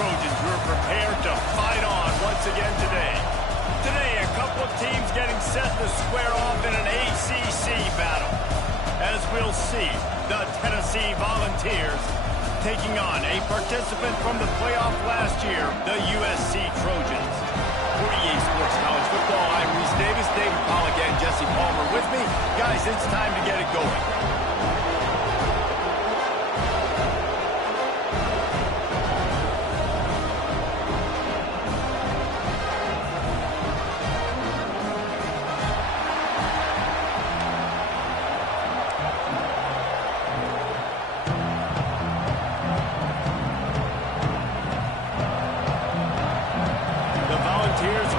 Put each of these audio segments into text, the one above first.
Trojans who are prepared to fight on once again today. Today, a couple of teams getting set to square off in an ACC battle. As we'll see, the Tennessee Volunteers taking on a participant from the playoff last year, the USC Trojans. For EA Sports College Football, I'm Reese Davis, David Pollack, and Jesse Palmer with me. Guys, it's time to get it going.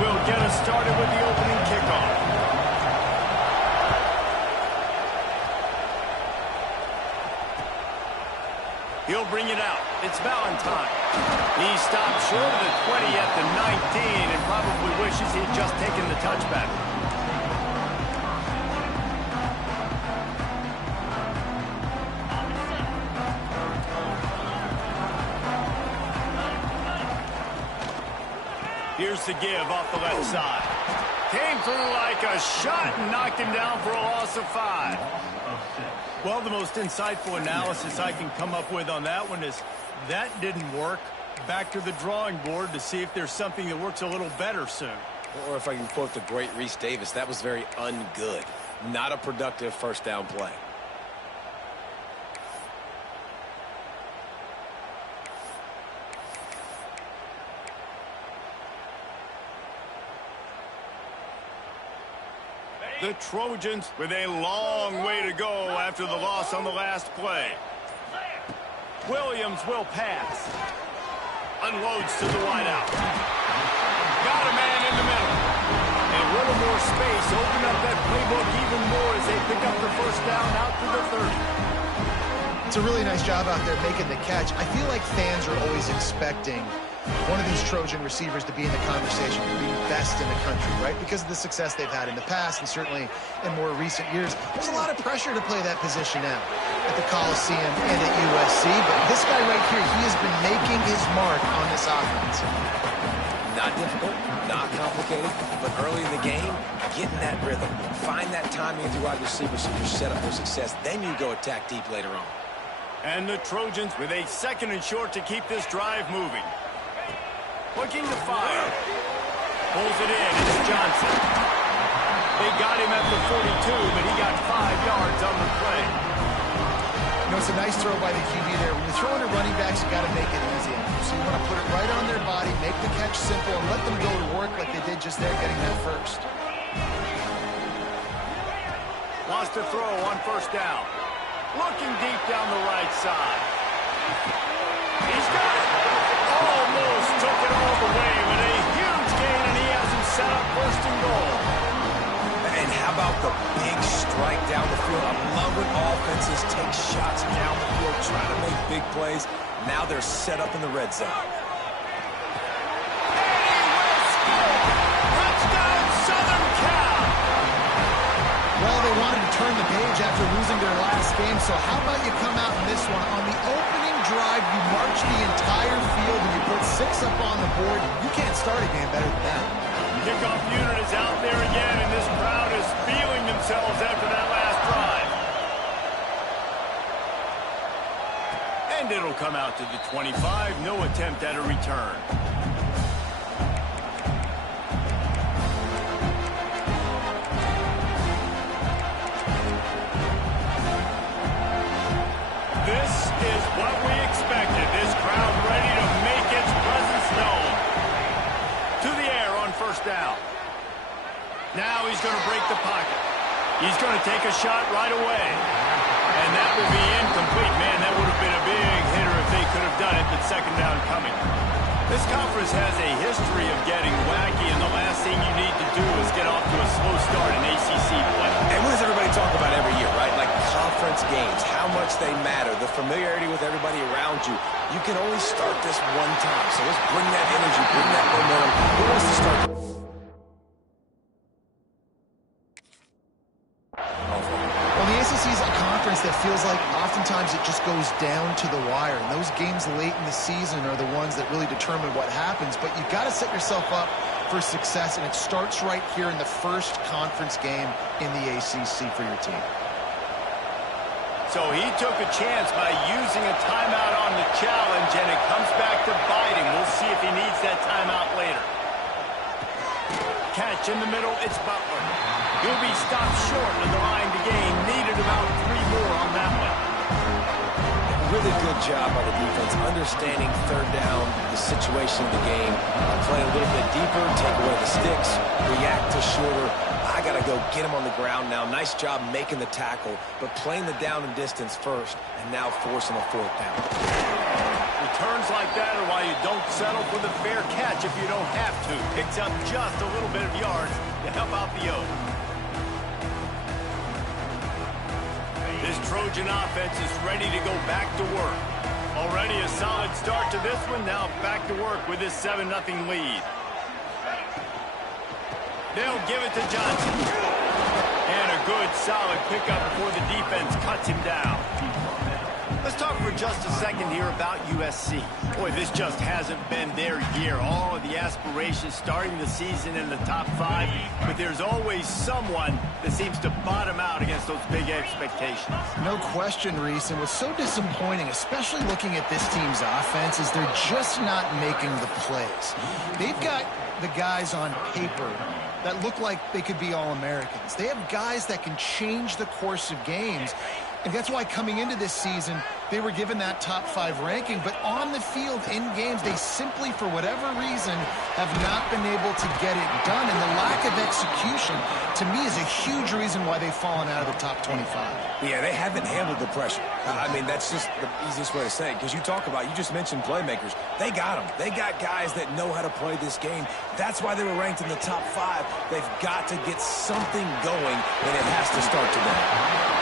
Will get us started with the opening kickoff. He'll bring it out. It's Valentine. He stopped short of the 20 at the 19 and probably wishes he had just taken the touchback. Here's the give off the left side. Came through like a shot and knocked him down for a loss of 5. Well, the most insightful analysis I can come up with on that one is that didn't work. Back to the drawing board to see if there's something that works a little better soon. Or if I can quote the great Reese Davis, that was very ungood. Not a productive first down play. The Trojans with a long way to go after the loss on the last play. Williams will pass. Unloads to the wideout. Got a man in the middle. And a little more space. Open up that playbook even more as they pick up the first down out to the 30. It's a really nice job out there making the catch. I feel like fans are always expecting one of these Trojan receivers to be in the conversation for being best in the country, right? Because of the success they've had in the past and certainly in more recent years. There's a lot of pressure to play that position now at the Coliseum and at USC. But this guy right here, he has been making his mark on this offense. Not difficult, not complicated, but early in the game, getting that rhythm. Find that timing through wide receivers so you're set up for success. Then you go attack deep later on. And the Trojans with a second and short to keep this drive moving. Looking to fire. Pulls it in. It's Johnson. They got him at the 42, but he got 5 yards on the play. You know, it's a nice throw by the QB there. When you're throwing to running backs, you got to make it easy. So you want to put it right on their body, make the catch simple, and let them go to work like they did just there, getting that first. Wants to throw on first down. Looking deep down the right side. He's got it. Almost took it all the way with a huge gain, and he has him set up first and goal. And how about the big strike down the field? I love when offenses take shots down the field, trying to make big plays. Now they're set up in the red zone. Touchdown, Southern Cal! Well, they wanted to turn the page after losing their last game, so how about you come out in this one? On the opening drive, you march the entire field and you put 6 up on the board. You can't start a game better than that. Kickoff unit is out there again, and this crowd is feeling themselves after that last drive. And it'll come out to the 25. No attempt at a return. This is what we expected. This crowd ready to make its presence known. To the air on first down. Now he's going to break the pocket. He's going to take a shot right away. And that will be incomplete. Man, that would have been a big hitter if they could have done it, but second down coming. This conference has a history of getting wacky, and the last thing you need to do is get off to a slow start in ACC play. And what does everybody talk about every year, right? Like conference games, how much they matter, the familiarity with everybody around you. You can only start this one time, so let's bring that energy, bring that momentum. Who wants to start? Well, the ACC is a conference that feels like oftentimes it just goes down to the wire. And those games late in the season are the ones that really determine what happens. But you've got to set yourself up for success, and it starts right here in the first conference game in the ACC for your team. So he took a chance by using a timeout on the challenge, and it comes back to bite him. We'll see if he needs that timeout later. Catch in the middle, it's Butler. He'll be stopped short of the line to gain. Needed about 3 more on that one. Really good job by the defense, understanding third down, the situation of the game, playing a little bit deeper, take away the sticks, react to shorter. I got to go get him on the ground now. Nice job making the tackle, but playing the down and distance first, and now forcing a 4th down. Returns like that are why you don't settle for the fair catch if you don't have to. Picks up just a little bit of yards to help out the Oaks. This Trojan offense is ready to go back to work. Already a solid start to this one. Now back to work with this 7-0 lead. They'll give it to Johnson. And a good, solid pickup before the defense cuts him down. Let's talk for just a second here about USC. Boy, this just hasn't been their year. All of the aspirations starting the season in the top 5, but there's always someone that seems to bottom out against those big expectations. No question, Reese, and what's so disappointing, especially looking at this team's offense, is they're just not making the plays. They've got the guys on paper that look like they could be All-Americans. They have guys that can change the course of games. And that's why coming into this season, they were given that top 5 ranking. But on the field, in games, they simply, for whatever reason, have not been able to get it done. And the lack of execution, to me, is a huge reason why they've fallen out of the top 25. Yeah, they haven't handled the pressure. I mean, that's just the easiest way to say it. Because you just mentioned playmakers. They got them. They got guys that know how to play this game. That's why they were ranked in the top 5. They've got to get something going, and it has to start today.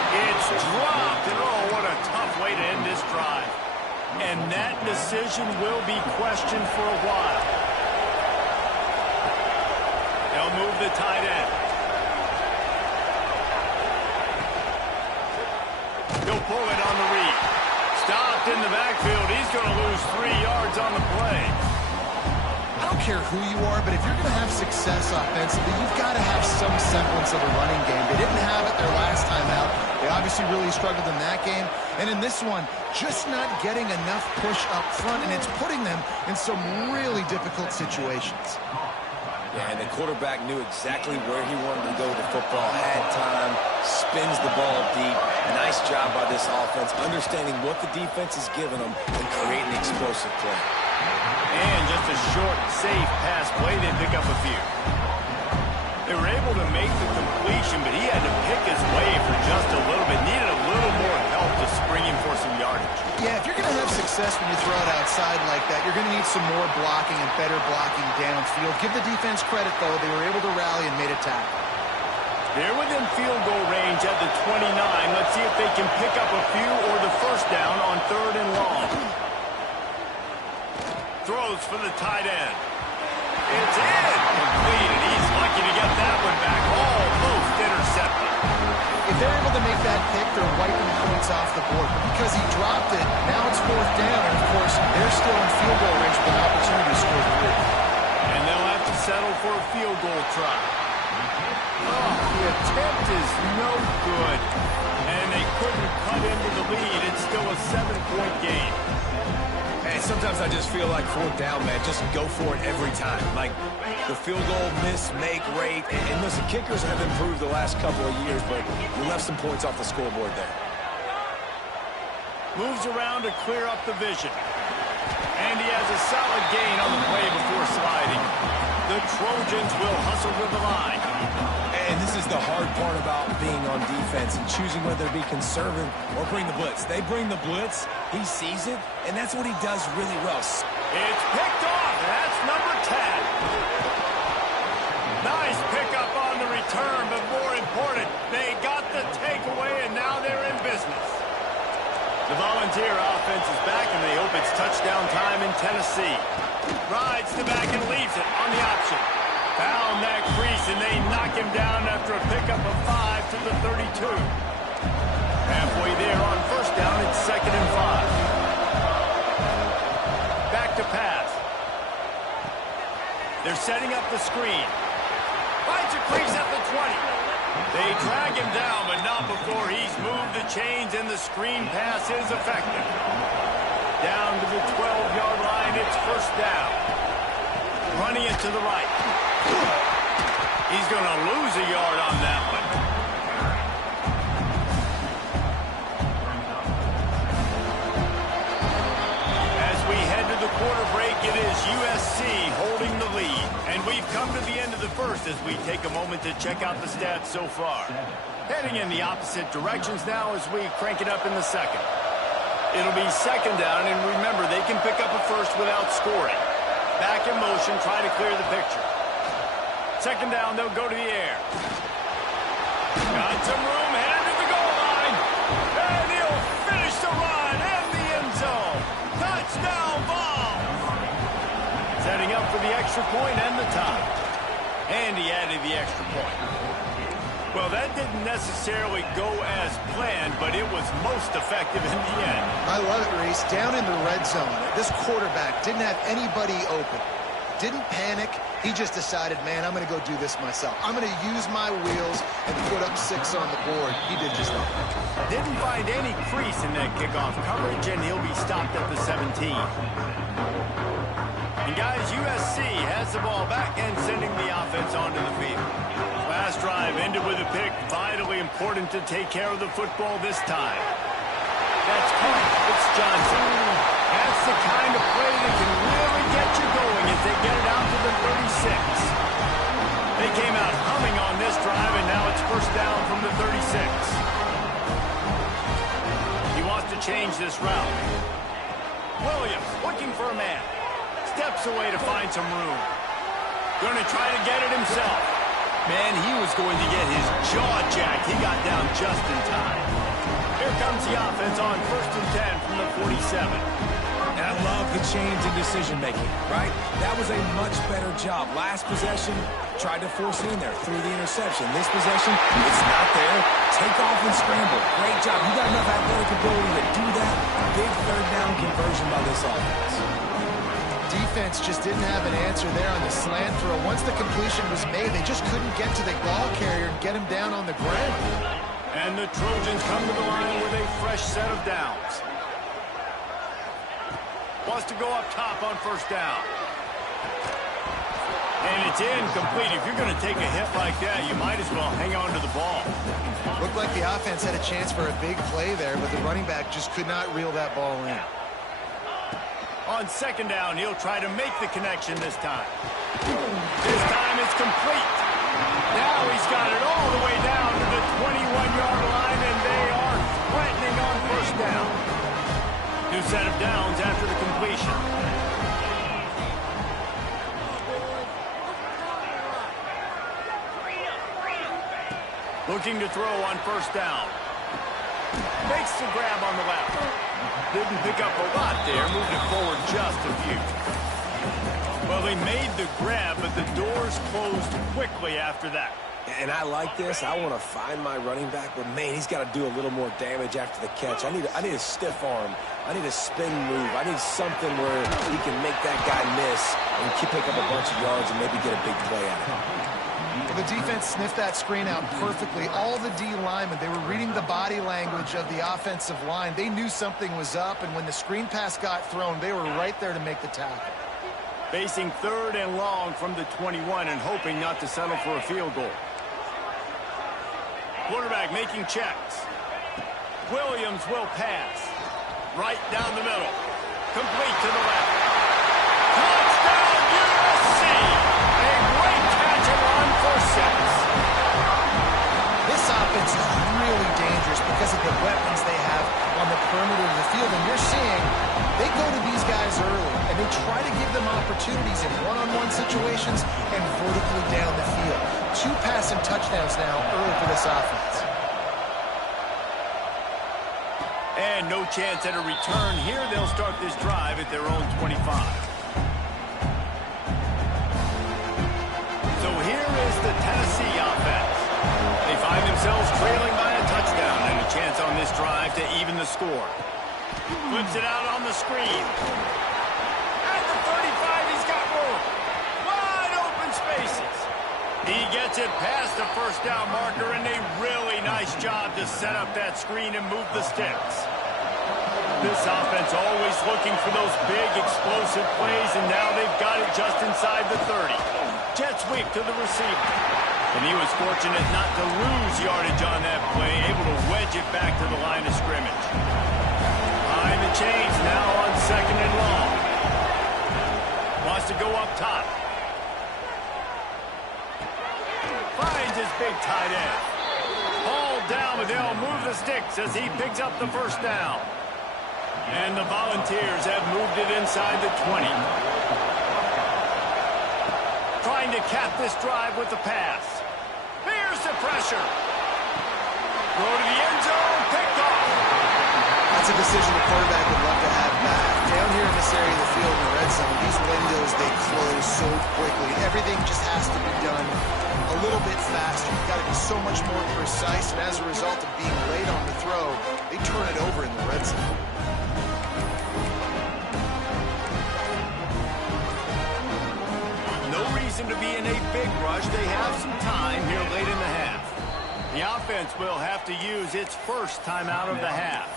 It's dropped, and oh, what a tough way to end this drive. And that decision will be questioned for a while. They'll move the tight end. He'll pull it on the read. Stopped in the backfield. He's going to lose 3 yards on the play. I don't care who you are, but if you're going to have success offensively, you've got to have some semblance of a running game. They didn't have it their last time out. They obviously really struggled in that game. And in this one, just not getting enough push up front, and it's putting them in some really difficult situations. Yeah, and the quarterback knew exactly where he wanted to go with the football, had time, spins the ball deep. Nice job by this offense, understanding what the defense is giving them and creating explosive play. And just a short, safe pass play, they pick up a few. They were able to make the completion, but he had to pick his way for just a little bit. Needed a little more help to spring him for some yardage. Yeah, if you're going to have success when you throw it outside like that, you're going to need some more blocking and better blocking downfield. Give the defense credit, though. They were able to rally and made a tackle. They're within field goal range at the 29. Let's see if they can pick up a few or the first down on 3rd and long. Throws for the tight end. It's in. Complete, and he's lucky to get that one back. Almost intercepted. If they're able to make that pick, they're wiping points off the board. But because he dropped it, now it's 4th down. And, of course, they're still in field goal range with an opportunity to score 3. And they'll have to settle for a field goal try. Oh, the attempt is no good. And they couldn't cut into the lead. It's still a 7-point game. And sometimes I just feel like 4th down, man. Just go for it every time. Like the field goal miss, make rate. And listen, kickers have improved the last couple of years, but we left some points off the scoreboard there. Moves around to clear up the vision. And he has a solid gain on the play before sliding. The Trojans will hustle with the line. And this is the hard part about being on defense and choosing whether to be conservative or bring the blitz. They bring the blitz, he sees it, and that's what he does really well. It's picked off, and that's number 10. Nice pickup on the return, but more important, they got the takeaway, and now they're in business. The Volunteer offense is back, and they hope it's touchdown time in Tennessee. Rides the back and leaves it on the option. Found that crease, and they knock him down after a pickup of 5 to the 32. halfway there on first down. It's 2nd and 5. Back to pass. They're setting up the screen. Finds a crease at the 20. They drag him down, but not before he's moved the chains, and the screen pass is effective. Down to the 12-yard line, it's first down. Running it to the right. He's going to lose a yard on that one. As we head to the quarter break, it is USC holding the lead. And we've come to the end of the first as we take a moment to check out the stats so far. Heading in the opposite directions now as we crank it up in the second. It'll be 2nd down, and remember, they can pick up a first without scoring. Back in motion, try to clear the picture. 2nd down, they'll go to the air. Got some room, headed to the goal line. And he'll finish the run in the end zone. Touchdown ball. Setting up for the extra point and the tie. And he added the extra point. Well, that didn't necessarily go as planned, but it was most effective in the end. I love it, Reese. Down in the red zone, this quarterback didn't have anybody open. Didn't panic. He just decided, man, I'm going to go do this myself. I'm going to use my wheels and put up 6 on the board. He did just that. Didn't find any crease in that kickoff coverage, and he'll be stopped at the 17. And guys, USC has the ball back and sending the offense onto the field. Last drive ended with a pick. Vitally important to take care of the football this time. That's caught. It's Johnson. That's the kind of play that can really get you going as they get it out to the 36. They came out humming on this drive, and now it's first down from the 36. He wants to change this route. Williams looking for a man. Steps away to find some room. Going to try to get it himself. Man, he was going to get his jaw jacked. He got down just in time. Here comes the offense on 1st and 10 from the 47. And I love the change in decision-making, right? That was a much better job. Last possession, tried to force it in there through the interception. This possession, it's not there. Take off and scramble. Great job. You got enough athletic ability to do that. Big 3rd down conversion by this offense. Defense just didn't have an answer there on the slant throw. Once the completion was made, they just couldn't get to the ball carrier and get him down on the ground. And the Trojans come to the line with a fresh set of downs. Wants to go up top on first down. And it's incomplete. If you're going to take a hit like that, you might as well hang on to the ball. Looked like the offense had a chance for a big play there, but the running back just could not reel that ball in. On 2nd down, he'll try to make the connection this time. This time it's complete. Now he's got it all the way down to the 21-yard line, and they are threatening on first down. New set of downs after the completion. Looking to throw on first down. Makes the grab on the left. Didn't pick up a lot there, moved it forward just a few. Well, they made the grab, but the doors closed quickly after that. And I like this. I want to find my running back, but man, he's got to do a little more damage after the catch. I need a stiff arm. I need a spin move. I need something where he can make that guy miss and pick up a bunch of yards and maybe get a big play out of it. The defense sniffed that screen out perfectly. All the D linemen, they were reading the body language of the offensive line. They knew something was up, and when the screen pass got thrown, they were right there to make the tackle. Facing 3rd and long from the 21 and hoping not to settle for a field goal. Quarterback making checks. Williams will pass. Right down the middle. Complete to the left. Touchdown USC! A great catch and run for 6. This offense is really dangerous because of the weapons they have on the perimeter of the field. And you're seeing they go to these guys early, and they try to give them opportunities in one-on-one situations and vertically down the field. 2 passing touchdowns now early for this offense. And no chance at a return here. They'll start this drive at their own 25. So here is the Tennessee offense. They find themselves trailing by a touchdown and a chance on this this drive to even the score. Flips it out on the screen. At the 35, he's got room. Wide open spaces. He gets it past the first down marker, and a really nice job to set up that screen and move the sticks. This offense always looking for those big, explosive plays, and now they've got it just inside the 30. Jets weak to the receiver. And he was fortunate not to lose yardage on that play, able to wedge it back to the line of scrimmage. Behind the chains now on 2nd and long. Wants to go up top. Finds his big tight end. Hauled down, but they'll move the sticks as he picks up the first down. And the Volunteers have moved it inside the 20. Trying to cap this drive with the pass. Here's the pressure. Throw to the end zone, picked off. That's a decision the quarterback would love to have back. Down here in this area of the field in the red zone, these windows, they close so quickly. Everything just has to be done a little bit faster. You've got to be so much more precise, and as a result of being late on the throw, they turn it over in the red zone. No reason to be in a big rush. They have some time here late in the half. The offense will have to use its first timeout of the half.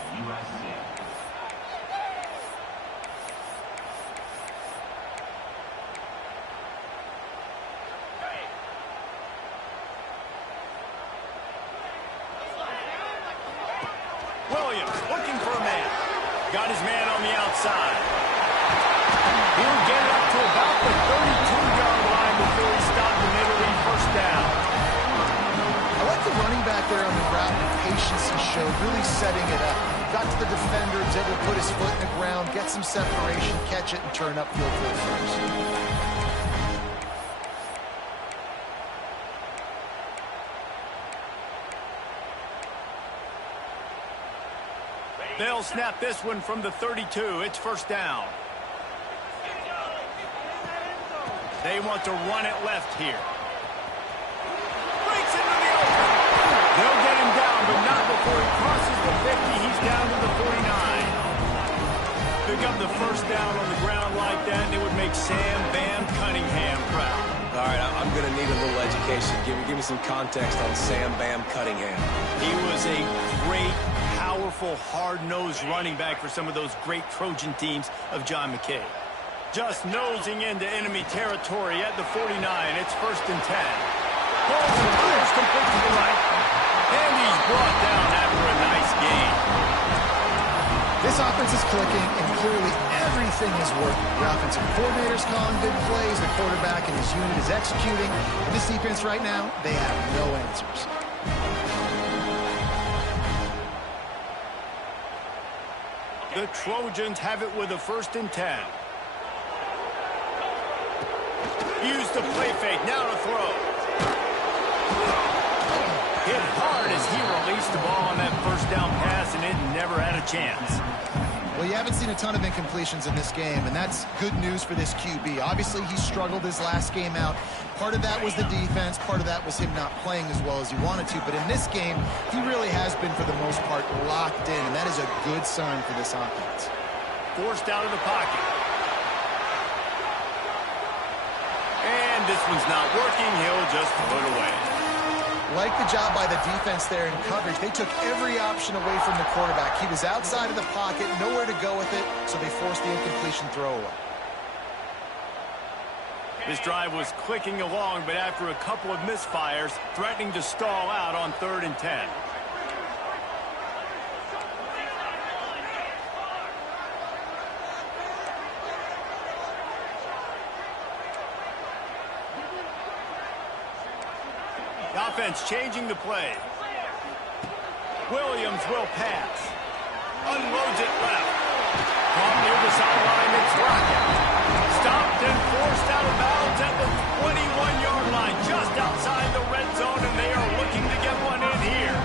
Williams looking for a man. Got his man on the outside. He'll get it up to about the 32-yard line before he stopped in Italy, first down. I like the running back there on the route and the patience he showed, really setting it up. Got to the defender, was able to put his foot in the ground, get some separation, catch it, and turn upfield for the first. They'll snap this one from the 32. It's first down. They want to run it left here. Breaks into the open. They'll get him down, but not before he crosses the 50. He's down to the 49. Pick up the first down on the ground like that, and it would make Sam Bam Cunningham proud. All right, I'm going to need a little education. Give me some context on Sam Bam Cunningham. He was a great, powerful, hard-nosed running back for some of those great Trojan teams of John McKay. Just nosing into enemy territory at the 49. It's first and 10. Pulls and fires complete to the right. And he's brought down after a nice gain. This offense is clicking, and clearly everything is working. The offensive coordinator's calling good plays, the quarterback and his unit is executing. And this defense right now, they have no answers. The Trojans have it with a first and 10. Use the play fake, now to throw. Hit hard as he released the ball on that first down pass, and it never had a chance. Well, you haven't seen a ton of incompletions in this game, and that's good news for this QB. Obviously, he struggled his last game out. Part of that was the defense. Part of that was him not playing as well as he wanted to. But in this game, he really has been, for the most part, locked in, and that is a good sign for this offense. Forced out of the pocket. And this one's not working. He'll just throw it away. Like the job by the defense there in coverage. They took every option away from the quarterback. He was outside of the pocket, nowhere to go with it, so they forced the incompletion throwaway. This drive was clicking along, but after a couple of misfires, threatening to stall out on 3rd and 10. The offense changing the play. Williams will pass. Unloads it left. Caught near the sideline, it's Rocket. Stopped and forced out of bounds at the 21-yard line, just outside the red zone, and they are looking to get one in here.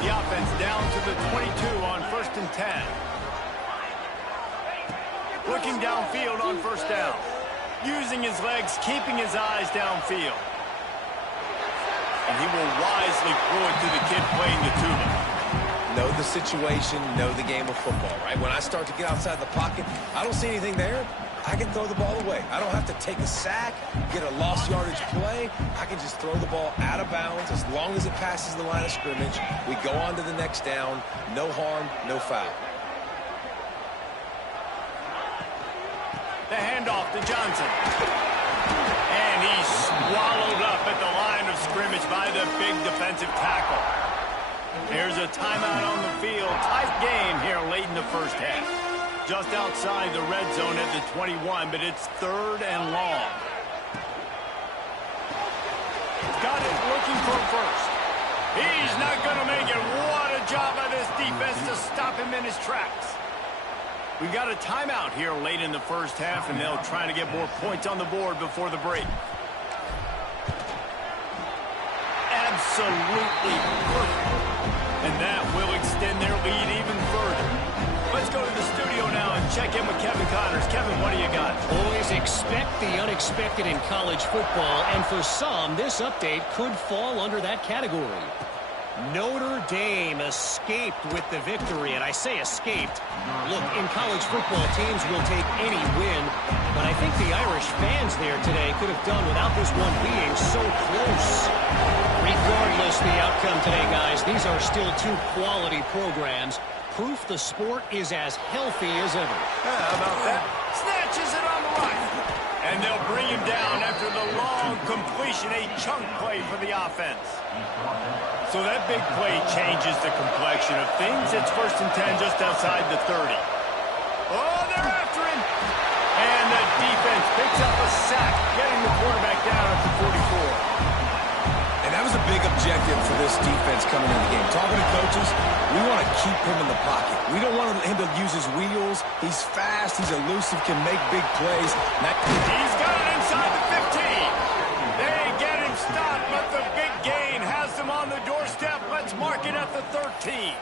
The offense down to the 22 on 1st and 10. Looking downfield on first down. Using his legs, keeping his eyes downfield. And he will wisely throw it to the kid playing the tuba. know the situation, know the game of football, right? When I start to get outside the pocket, I don't see anything there. I can throw the ball away. I don't have to take a sack, get a lost yardage play. I can just throw the ball out of bounds as long as it passes the line of scrimmage. We go on to the next down. No harm, no foul. The handoff to Johnson. And he's swallowed up at the line of scrimmage by the big defensive tackle. Here's a timeout on the field. Tight game here late in the first half. Just outside the red zone at the 21, but it's 3rd and long. Got it looking for first. He's not going to make it. What a job by this defense to stop him in his tracks. We got a timeout here late in the first half, and they'll try to get more points on the board before the break. Absolutely perfect. And that will extend their lead even further. Let's go to the studio now and check in with Kevin Connors. Kevin, what do you got? Always expect the unexpected in college football, and for some, this update could fall under that category. Notre Dame escaped with the victory, and I say escaped. Look, in college football, teams will take any win, but I think the Irish fans there today could have done without this one being so close. Regardless the outcome today, guys, these are still two quality programs. Proof the sport is as healthy as ever. How about that? Snatches it on the right. And they'll bring him down after the long completion, a chunk play for the offense. So that big play changes the complexion of things. It's 1st and 10 just outside the 30. Oh, they're after him. And the defense picks up a sack, getting the quarterback down at the 44. And that was a big objective for this defense coming in the game. Talking to coaches, we want to keep him in the pocket. We don't want him to use his wheels. He's fast, he's elusive, can make big plays. He's got it inside the 15. They get him stopped, but the big gain has them on the doorstep. Let's mark it at the 13.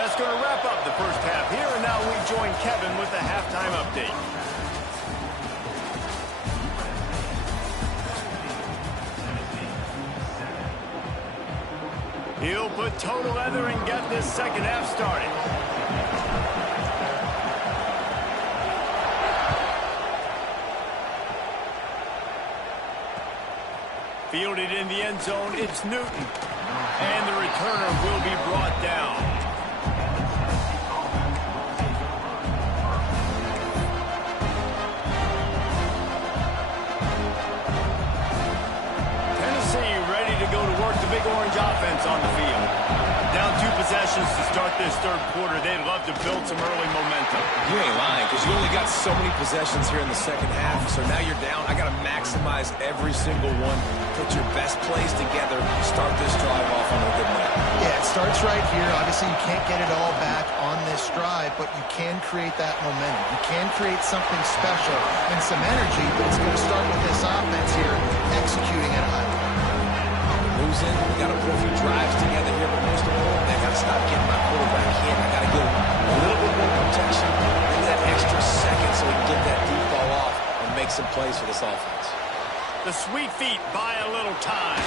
That's going to wrap up the first half here, and now we join Kevin with the halftime update. He'll put total leather and get this second half started. Fielded in the end zone, it's Newton. And the returner will be brought down. Go to work the big orange offense on the field. Down 2 possessions to start this third quarter. They'd love to build some early momentum. You ain't lying, because you only got so many possessions here in the second half, so now you're down. I got to maximize every single one. Put your best plays together. Start this drive off on a good note. Yeah, it starts right here. Obviously, you can't get it all back on this drive, but you can create that momentum. You can create something special and some energy, but it's going to start with this offense here executing at a high level. Moves in. We got to put a few drives together here, but most of all, I got to stop getting my quarterback hit. I got to get a little bit more protection, maybe that extra second so we can get that deep ball off and make some plays for this offense. The sweet feet buy a little time.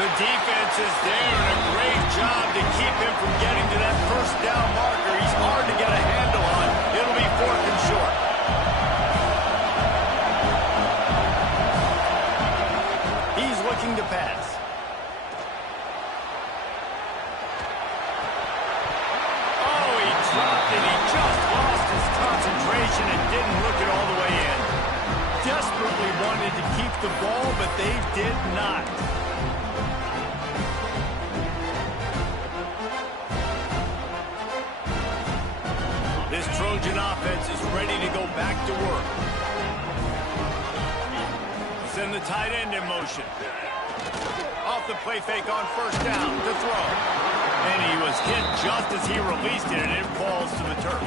The defense is there, and a great job to keep him from getting to that first down marker. He's hard to get a handle on. It'll be 4th and short. He's looking to pass. And he just lost his concentration and didn't look it all the way in. Desperately wanted to keep the ball, but they did not. This Trojan offense is ready to go back to work. Send the tight end in motion. Off the play fake on 1st down to throw. And he was hit just as he released it, and it falls to the turf.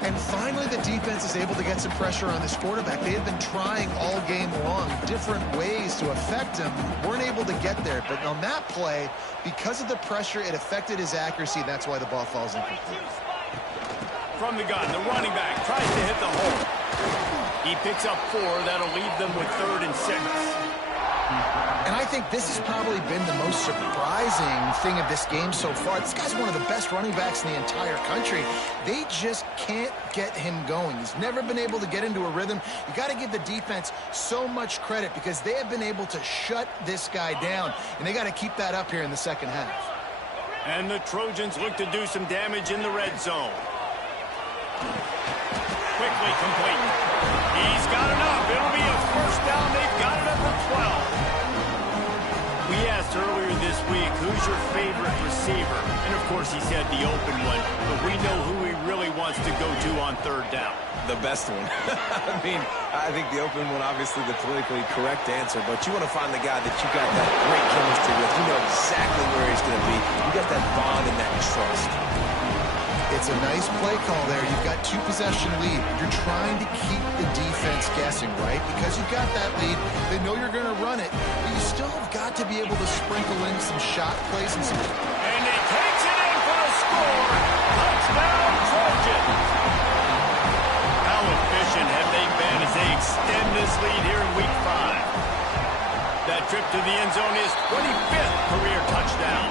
And finally, the defense is able to get some pressure on this quarterback. They have been trying all game long different ways to affect him. Weren't able to get there. But on that play, because of the pressure, it affected his accuracy. That's why the ball falls incomplete. From the gun, the running back tries to hit the hole. He picks up 4. That'll leave them with 3rd and 6. And I think this has probably been the most surprising thing of this game so far. This guy's one of the best running backs in the entire country. They just can't get him going. He's never been able to get into a rhythm. You got to give the defense so much credit because they have been able to shut this guy down, and they got to keep that up here in the second half. And the Trojans look to do some damage in the red zone. Quickly complete. He's got enough. It'll be a first down. They've got it at the 12. We asked earlier this week, who's your favorite receiver? And, of course, he said the open one. But we know who he really wants to go to on third down. The best one. I mean, I think the open one, obviously the politically correct answer, but you want to find the guy that you got that great chemistry with. You know exactly where he's going to be. You got that bond and that trust. It's a nice play call there. You've got 2-possession lead. You're trying to keep the defense guessing, right? Because you've got that lead, they know you're going to run it, but you still have got to be able to sprinkle in some shot plays and some... And he takes it in for a score. Touchdown, Trojans. How efficient have they been as they extend this lead here in Week 5? That trip to the end zone is 25th career touchdown.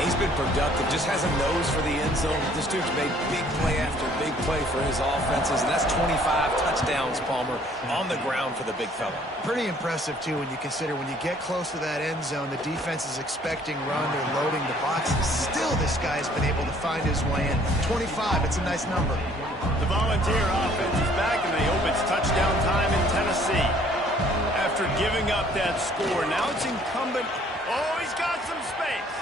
He's been productive, just has a nose for the end zone. This dude's made big play after big play for his offenses, and that's 25 touchdowns, Palmer, on the ground for the big fella. Pretty impressive, too, when you consider when you get close to that end zone, the defense is expecting run, they're loading the boxes. Still, this guy's been able to find his way in. 25, it's a nice number. The Volunteer offense is back, and they hope it's touchdown time in Tennessee. After giving up that score, now it's incumbent. Oh, he's got some space.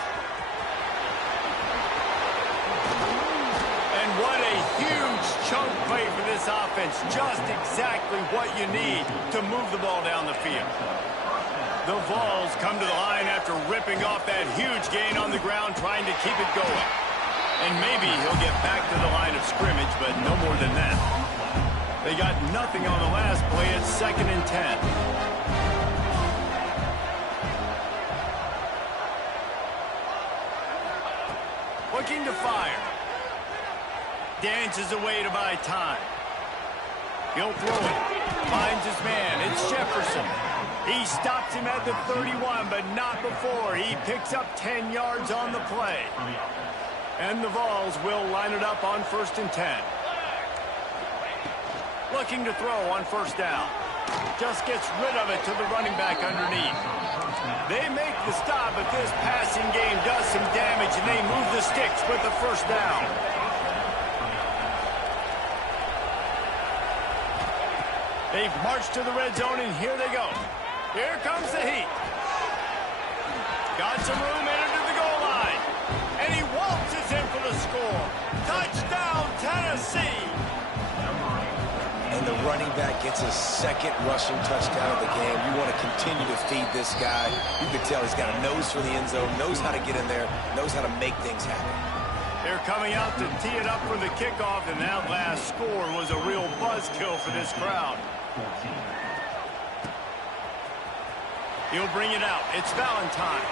What a huge chunk play for this offense. Just exactly what you need to move the ball down the field. The Vols come to the line after ripping off that huge gain on the ground, trying to keep it going. And maybe he'll get back to the line of scrimmage, but no more than that. They got nothing on the last play. It's 2nd and 10. Looking to fire. Dances away to buy time. He'll throw it. Finds his man. It's Jefferson. He stops him at the 31, but not before. He picks up 10 yards on the play. And the Vols will line it up on 1st and 10. Looking to throw on 1st down. Just gets rid of it to the running back underneath. They make the stop, but this passing game does some damage, and they move the sticks with the 1st down. They've marched to the red zone, and here they go. Here comes the heat. Got some room into the goal line. And he waltzes in for the score. Touchdown, Tennessee. And the running back gets his 2nd rushing touchdown of the game. You want to continue to feed this guy. You can tell he's got a nose for the end zone, knows how to get in there, knows how to make things happen. They're coming out to tee it up for the kickoff, and that last score was a real buzzkill for this crowd. He'll bring it out. It's Valentine.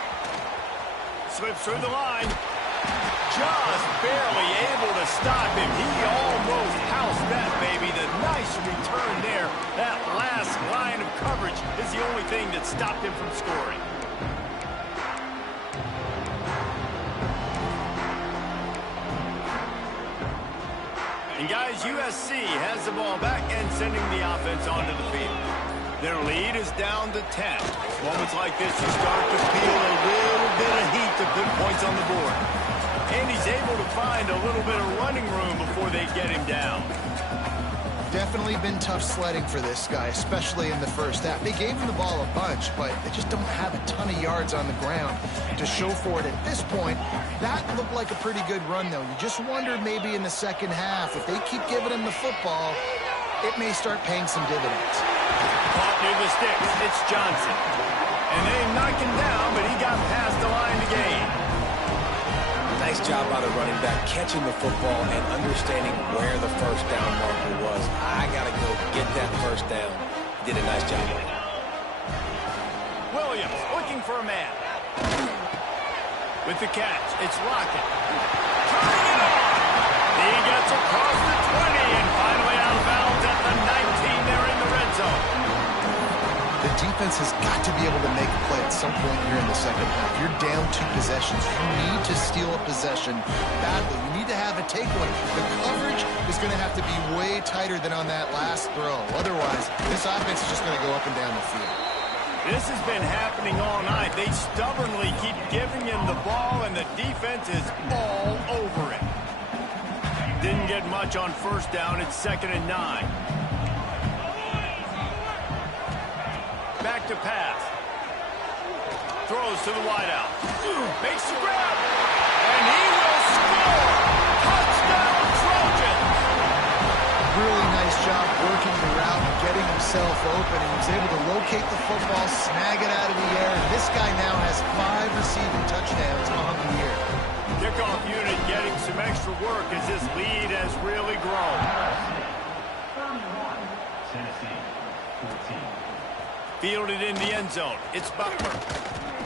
Slips through the line. Just barely able to stop him. He almost housed that baby. The nice return there. That last line of coverage is the only thing that stopped him from scoring. And guys, USC has the ball back and sending the offense onto the field. Their lead is down to 10. Moments like this, you start to feel a little bit of heat to put points on the board. And he's able to find a little bit of running room before they get him down. Definitely been tough sledding for this guy, especially in the first half. They gave him the ball a bunch, but they just don't have a ton of yards on the ground to show for it at this point. That looked like a pretty good run, though. You just wonder maybe in the second half, if they keep giving him the football, it may start paying some dividends. Caught near the sticks. It's Johnson. And they knock him down, but he got past the line to gain. Nice job by the running back, catching the football and understanding where the 1st down marker was. I got to go get that 1st down. Did a nice job of it. Williams looking for a man. With the catch, it's Lockett. Turning it on. He gets across the 20 and finally out of bounds at the 19. They're in the red zone. The defense offense has got to be able to make a play at some point here in the second half. You're down 2 possessions. You need to steal a possession badly. You need to have a takeaway. The coverage is going to have to be way tighter than on that last throw. Otherwise, this offense is just going to go up and down the field. This has been happening all night. They stubbornly keep giving him the ball, and the defense is all over it. Didn't get much on first down. It's 2nd and 9. Back to pass. Throws to the wideout. Makes the grab. And he will score. Touchdown, Trojans. Really nice job working the route and getting himself open. He was able to locate the football, snag it out of the air. And this guy now has 5 receiving touchdowns on the year. Kickoff unit getting some extra work as this lead has really grown. Fielded in the end zone. It's Butler.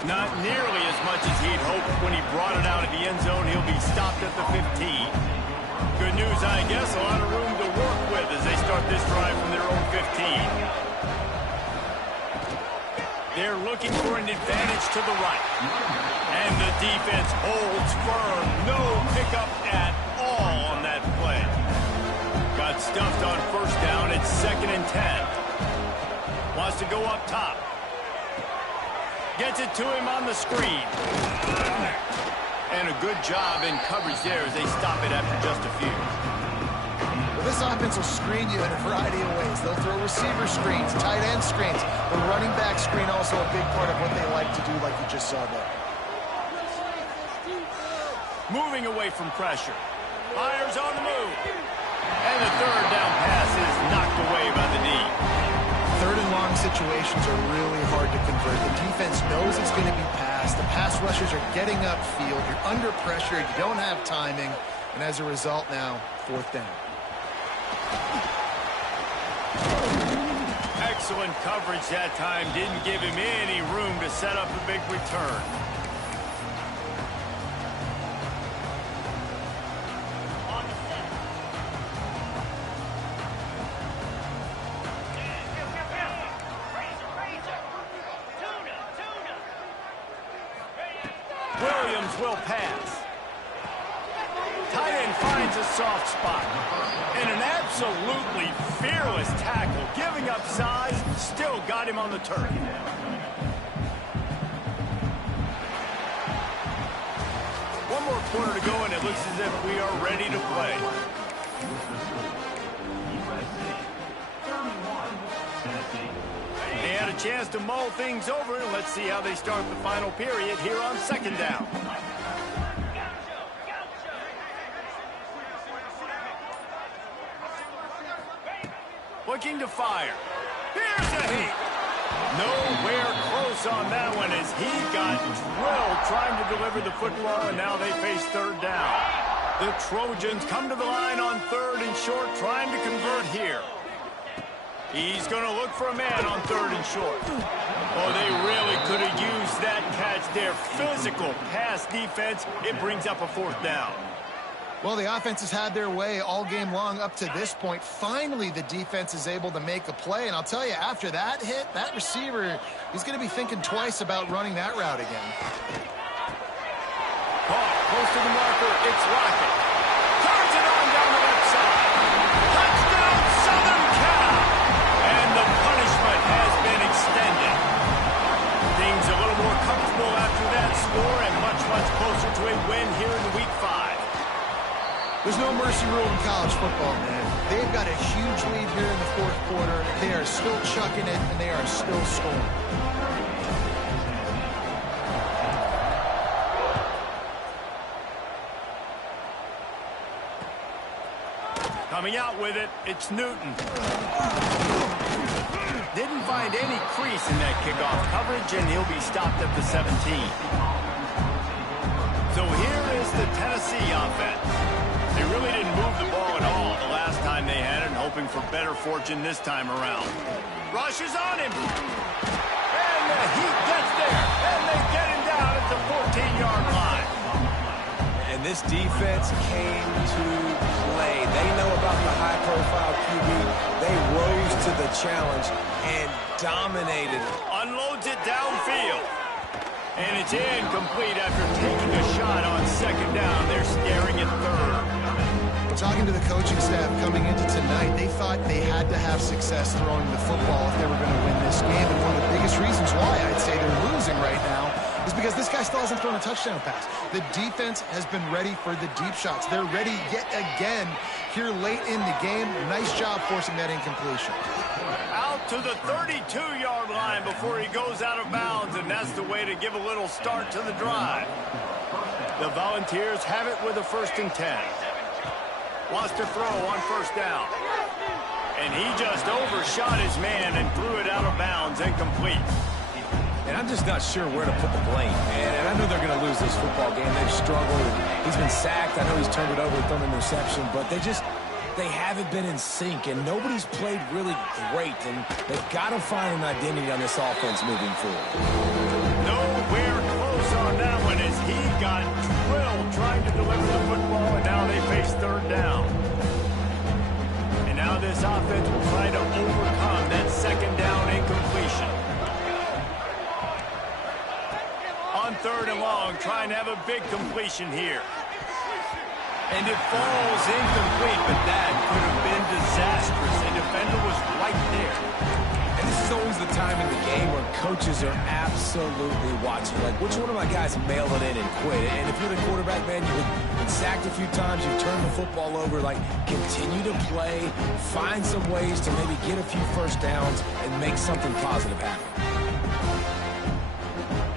Not nearly as much as he'd hoped when he brought it out of the end zone. He'll be stopped at the 15. Good news, I guess. A lot of room to work with as they start this drive from their own 15. They're looking for an advantage to the right. And the defense holds firm. No pickup at all on that play. Got stuffed on first down. It's 2nd and 10. Wants to go up top. Gets it to him on the screen. And a good job in coverage there as they stop it after just a few. Well, this offense will screen you in a variety of ways. They'll throw receiver screens, tight end screens. The running back screen also a big part of what they like to do, like you just saw there. Moving away from pressure. Fires on the move. And the 3rd down pass is knocked away by the D. 3rd and long situations are really hard to convert. The defense knows it's going to be passed. The pass rushers are getting upfield. You're under pressure. You don't have timing. And as a result now, 4th down. Excellent coverage that time. Didn't give him any room to set up a big return. Williams will pass. Tight end finds a soft spot. And an absolutely fearless tackle. Giving up size, still got him on the turf. One more quarter to go, and it looks as if we are ready to play. They had a chance to mull things over, and let's see how they start the final period here on 2nd down. Looking to fire. Here's a heat. Nowhere close on that one as he got drilled trying to deliver the football, and now they face 3rd down. The Trojans come to the line on 3rd and short, trying to convert here. He's going to look for a man on 3rd and short. Oh, they really could have used that catch there. Physical pass defense. It brings up a 4th down. Well, the offense has had their way all game long up to this point. Finally, the defense is able to make a play. And I'll tell you, after that hit, that receiver, he's going to be thinking twice about running that route again. Caught close to the marker. It's Lockett. Turns it on down the left side. Touchdown, Southern Cal. And the punishment has been extended. Things a little more comfortable after that score and much, much closer to a win here in Week 5. There's no mercy rule in college football, man. They've got a huge lead here in the 4th quarter. They are still chucking it, and they are still scoring. Coming out with it, it's Newton. Didn't find any crease in that kickoff coverage, and he'll be stopped at the 17. So here is the Tennessee offense. They really didn't move the ball at all the last time they had it, hoping for better fortune this time around. Rush is on him. And the Heat gets there. And they get him down at the 14-yard line. And this defense came to play. They know about the high-profile QB. They rose to the challenge and dominated. loads it downfield. And it's incomplete after taking a shot on second down. They're staring at third. Talking to the coaching staff coming into tonight, they thought they had to have success throwing the football if they were going to win this game. And one of the biggest reasons why I'd say they're losing right now is because this guy still hasn't thrown a touchdown pass. The defense has been ready for the deep shots. They're ready yet again here late in the game. Nice job forcing that incompletion. Out to the 32-yard line before he goes out of bounds, and that's the way to give a little start to the drive. The Volunteers have it with a 1st and 10. Wants to throw on 1st down. And he just overshot his man and threw it out of bounds, incomplete. And I'm just not sure where to put the blame, man. And I know they're going to lose this football game. They've struggled. He's been sacked. I know he's turned it over, thrown an interception, but they haven't been in sync, and nobody's played really great, and they've got to find an identity on this offense moving forward. Nowhere close on that one as he got drilled trying to deliver the football, and now they face 3rd down. And now this offense will try to overcome that 2nd down incompletion. On 3rd and long, trying to have a big completion here. And it falls incomplete, but that could have been disastrous. The defender was right there. And this is always the time in the game where coaches are absolutely watching. Like, which one of my guys mail it in and quit? And if you're the quarterback, man, you've been sacked a few times, you've turned the football over. Like, continue to play, find some ways to maybe get a few 1st downs and make something positive happen.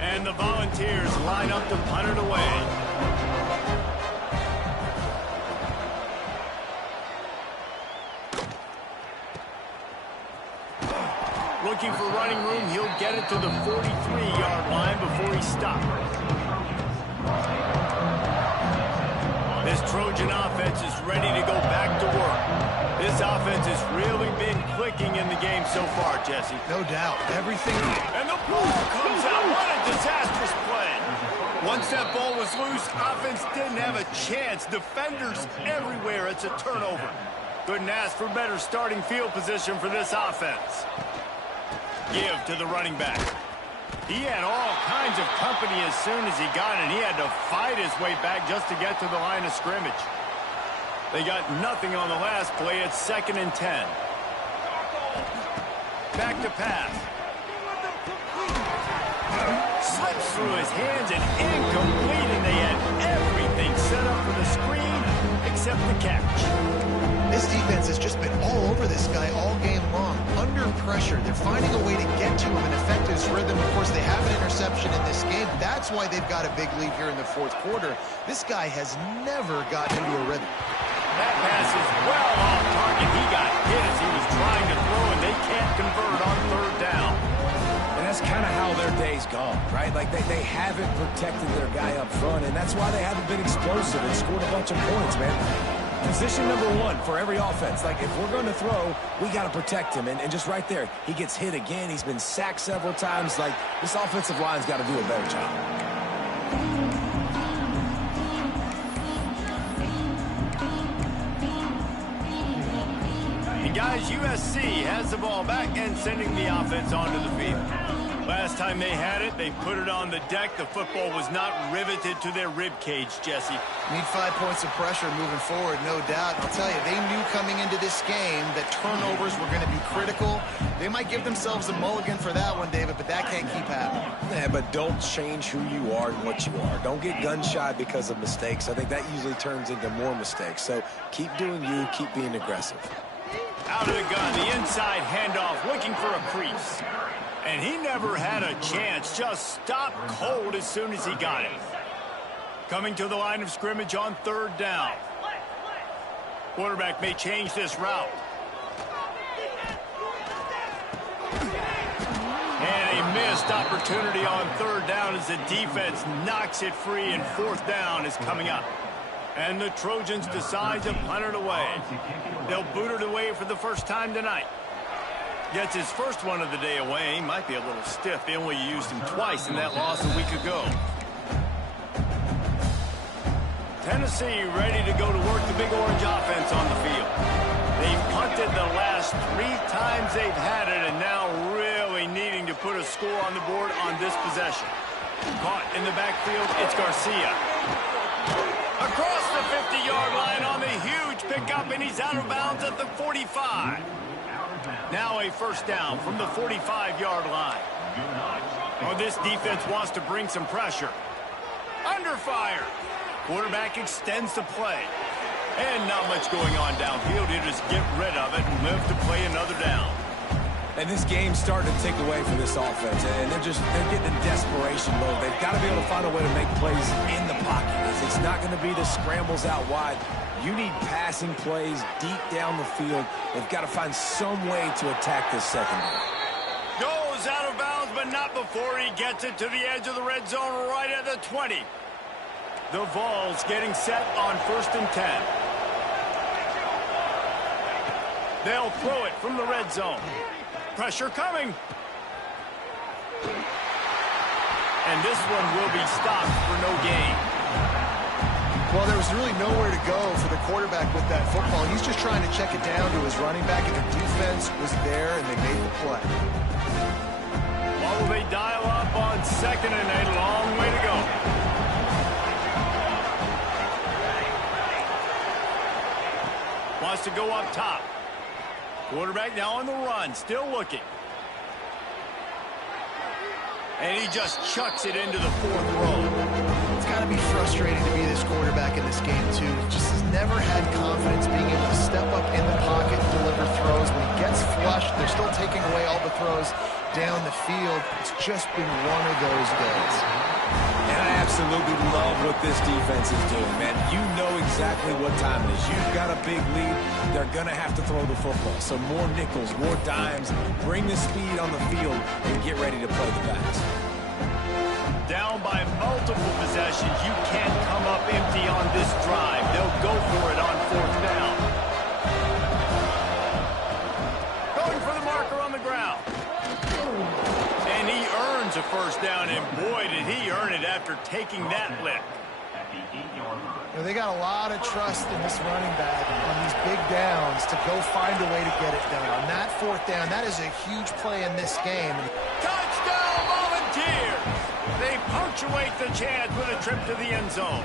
And the Volunteers line up to punt it away. Looking for running room, he'll get it to the 43-yard line before he stopped. This Trojan offense is ready to go back to work. This offense has really been clicking in the game so far, Jesse. No doubt. Everything. And the ball comes out. What a disastrous play. Once that ball was loose, offense didn't have a chance. Defenders everywhere. It's a turnover. Couldn't ask for better starting field position for this offense. Give to the running back. He had all kinds of company as soon as he got it. He had to fight his way back just to get to the line of scrimmage. They got nothing on the last play. It's 2nd and 10. Back to pass. Slips through his hands and incomplete, and they had everything set up for the screen except the catch. This defense has just been all over this guy all game long. Under pressure, they're finding a way to get to him and affect his rhythm. Of course, they have an interception in this game. That's why they've got a big lead here in the 4th quarter. This guy has never gotten into a rhythm. That pass is well off target. He got hit as he was trying to throw, and they can't convert on 3rd down. And that's kind of how their day's gone, right? Like, they haven't protected their guy up front, and that's why they haven't been explosive and scored a bunch of points, man. Position number 1 for every offense. Like, if we're going to throw, we got to protect him. And just right there, he gets hit again. He's been sacked several times. Like, this offensive line's got to do a better job. And guys, USC has the ball back and sending the offense onto the field. Last time they had it, they put it on the deck. The football was not riveted to their rib cage, Jesse. Need 5 points of pressure moving forward, no doubt. I'll tell you, they knew coming into this game that turnovers were going to be critical. They might give themselves a mulligan for that one, David, but that can't keep happening. Yeah, but don't change who you are and what you are. Don't get gun-shy because of mistakes. I think that usually turns into more mistakes. So keep doing you, keep being aggressive. Out of the gun, the inside handoff, looking for a crease. And he never had a chance, just stopped cold as soon as he got it. Coming to the line of scrimmage on 3rd down. Quarterback may change this route. And a missed opportunity on 3rd down as the defense knocks it free, and 4th down is coming up. And the Trojans decide to punt it away. They'll boot it away for the first time tonight. Gets his first one of the day away. He might be a little stiff. They only used him twice in that loss a week ago. Tennessee ready to go to work the Big Orange offense on the field. They've punted the last 3 times they've had it, and now really needing to put a score on the board on this possession. Caught in the backfield, it's Garcia. Across the 50-yard line on the huge pickup, and he's out of bounds at the 45. Now a first down from the 45-yard line. Oh, this defense wants to bring some pressure. Under fire. Quarterback extends the play. And not much going on downfield. He'll just get rid of it and live to play another down. And this game's starting to take away from this offense, and they're getting in desperation mode. They've got to be able to find a way to make plays in the pocket. It's not going to be the scrambles out wide. You need passing plays deep down the field. They've got to find some way to attack this secondary. Goes out of bounds, but not before he gets it to the edge of the red zone right at the 20. The Vols getting set on 1st and 10. They'll throw it from the red zone. Pressure coming. And this one will be stopped for no gain. Well, there was really nowhere to go for the quarterback with that football. He's just trying to check it down to his running back, and the defense was there, and they made the play. What will they dial up on 2nd and a long way to go? Wants to go up top. Quarterback now on the run, still looking. And he just chucks it into the 4th row. It's got to be frustrating to be this quarterback in this game, too. He just has never had confidence being able to step up in the pocket and deliver throws. When he gets flushed, they're still taking away all the throws down the field. It's just been one of those days. And I absolutely love what this defense is doing, man. You know exactly what time it is. You've got a big lead. They're going to have to throw the football. So more nickels, more dimes. Bring the speed on the field and get ready to play the pass. Down by multiple possessions. You can't come up empty on this drive. They'll go for it on 4th down. Going for the marker on the ground. And he earns a first down, and boy, did he earn it after taking that lick. You know, they got a lot of trust in this running back on these big downs to go find a way to get it done. On that 4th down, that is a huge play in this game. Touchdown, Volunteers! They punctuate the chance with a trip to the end zone.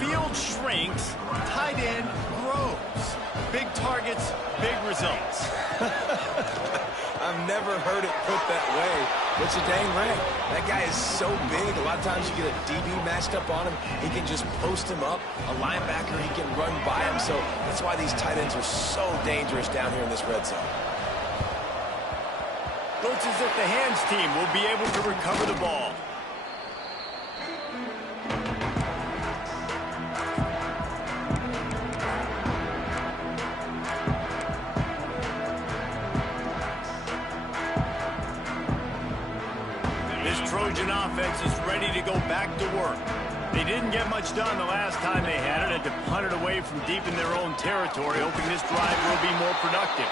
Field shrinks, tight end grows. Big targets, big results. I've never heard it put that way, but you're dang right. That guy is so big. A lot of times you get a DB matched up on him. He can just post him up. A linebacker, he can run by him. So that's why these tight ends are so dangerous down here in this red zone. Looks as if the hands team will be able to recover the ball. Trojan offense is ready to go back to work. They didn't get much done the last time they had it. Had to punt it away from deep in their own territory, hoping this drive will be more productive.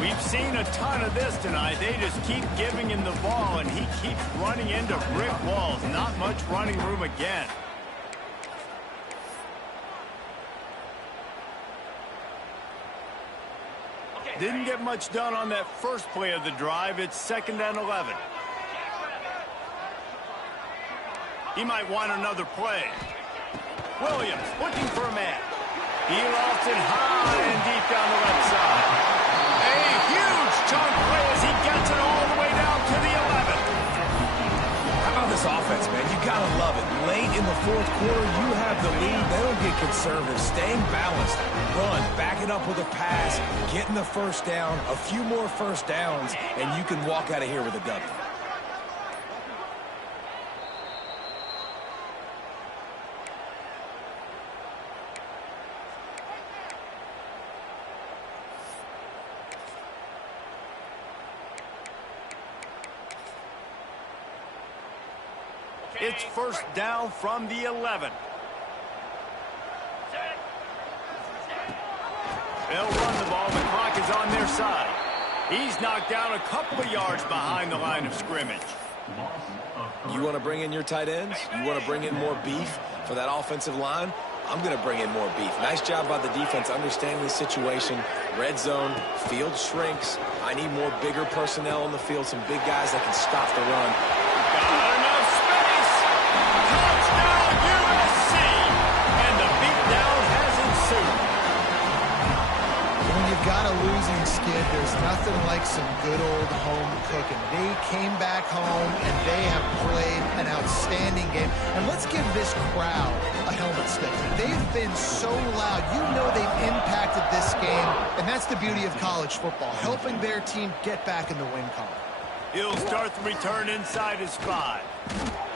We've seen a ton of this tonight. They just keep giving him the ball, and he keeps running into brick walls. Not much running room again. Didn't get much done on that first play of the drive. It's 2nd and 11. He might want another play. Williams looking for a man. He lofts it high and deep down the left side. A huge chunk play as he gets it all the way down to the 11. How about this offense, man? You got to love it. Late in the 4th quarter, you have the lead. They don't get conservative. Staying balanced. Run. Back it up with a pass. Getting the first down. A few more first downs, and you can walk out of here with a W. It's first down from the 11. They'll run the ball. The clock is on their side. He's knocked down a couple of yards behind the line of scrimmage. You want to bring in your tight ends? You want to bring in more beef for that offensive line? I'm going to bring in more beef. Nice job by the defense understanding the situation. Red zone, field shrinks. I need more bigger personnel on the field, some big guys that can stop the run. Got enough space. Touchdown USC. And the beatdown has ensued. When you've got a losing skid, there's nothing like some good old home cooking. They came back home, and they have played an outstanding game. And let's give this crowd a helmet step. They've been so loud. You know they've impacted this game, and that's the beauty of college football, helping their team get back in the win column. He'll start the return inside his 5.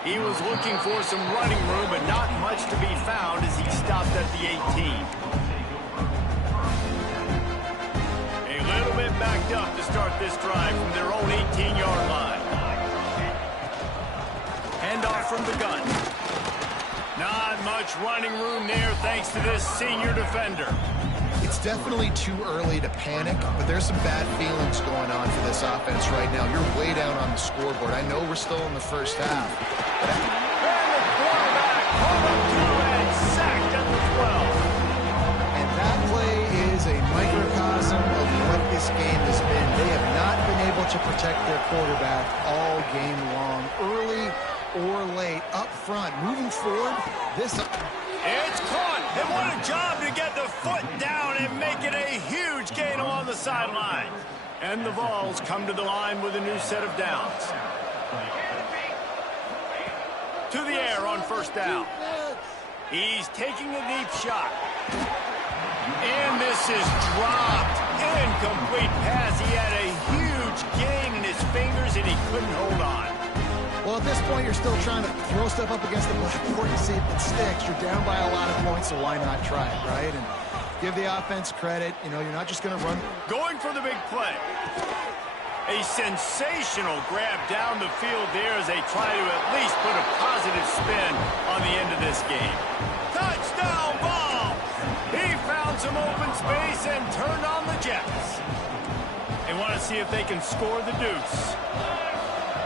He was looking for some running room, but not much to be found as he stopped at the 18. A little bit backed up to start this drive from their own 18-yard line. Handoff from the gun. Not much running room there thanks to this senior defender. It's definitely too early to panic, but there's some bad feelings going on for this offense right now. You're way down on the scoreboard. I know we're still in the first half. And the quarterback caught up to and sacked at the 12. And that play is a microcosm of what this game has been. They have not been able to protect their quarterback all game long, early or late, up front. Moving forward, this... It's caught, and what a job to get the foot down and make it a huge gain along the sideline. And the Vols come to the line with a new set of downs. To the air on first down. He's taking a deep shot. And this is dropped. Incomplete pass. He had a huge gain in his fingers, and he couldn't hold on. Well, at this point, you're still trying to throw stuff up against the blackboard and see if it sticks. You're down by a lot of points, so why not try it, right? And give the offense credit. You know, you're not just going to run. Going for the big play. A sensational grab down the field there as they try to at least put a positive spin on the end of this game. Touchdown ball! He found some open space and turned on the Jets. They want to see if they can score the deuce.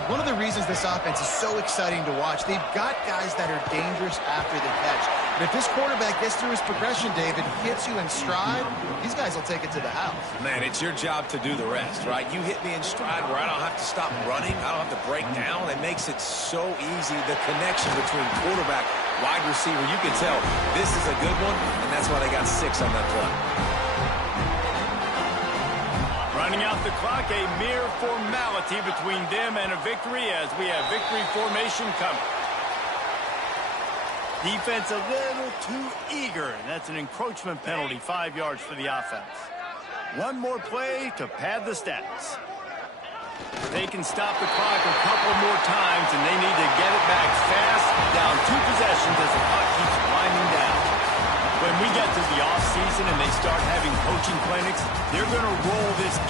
One of the reasons this offense is so exciting to watch, they've got guys that are dangerous after the catch. But if this quarterback gets through his progression, David, hits you in stride, these guys will take it to the house. Man, it's your job to do the rest, right? You hit me in stride where I don't have to stop running. I don't have to break down. It makes it so easy. The connection between quarterback, wide receiver, you can tell this is a good one, and that's why they got 6 on that play. Running out the clock, a mere formality between them and a victory as we have victory formation coming. Defense a little too eager, and that's an encroachment penalty, 5 yards for the offense. One more play to pad the stats. They can stop the clock a couple more times, and they need to get it back fast, down 2 possessions as the clock keeps winding down. When we get to the offseason and they start having coaching clinics, they're going to roll this game.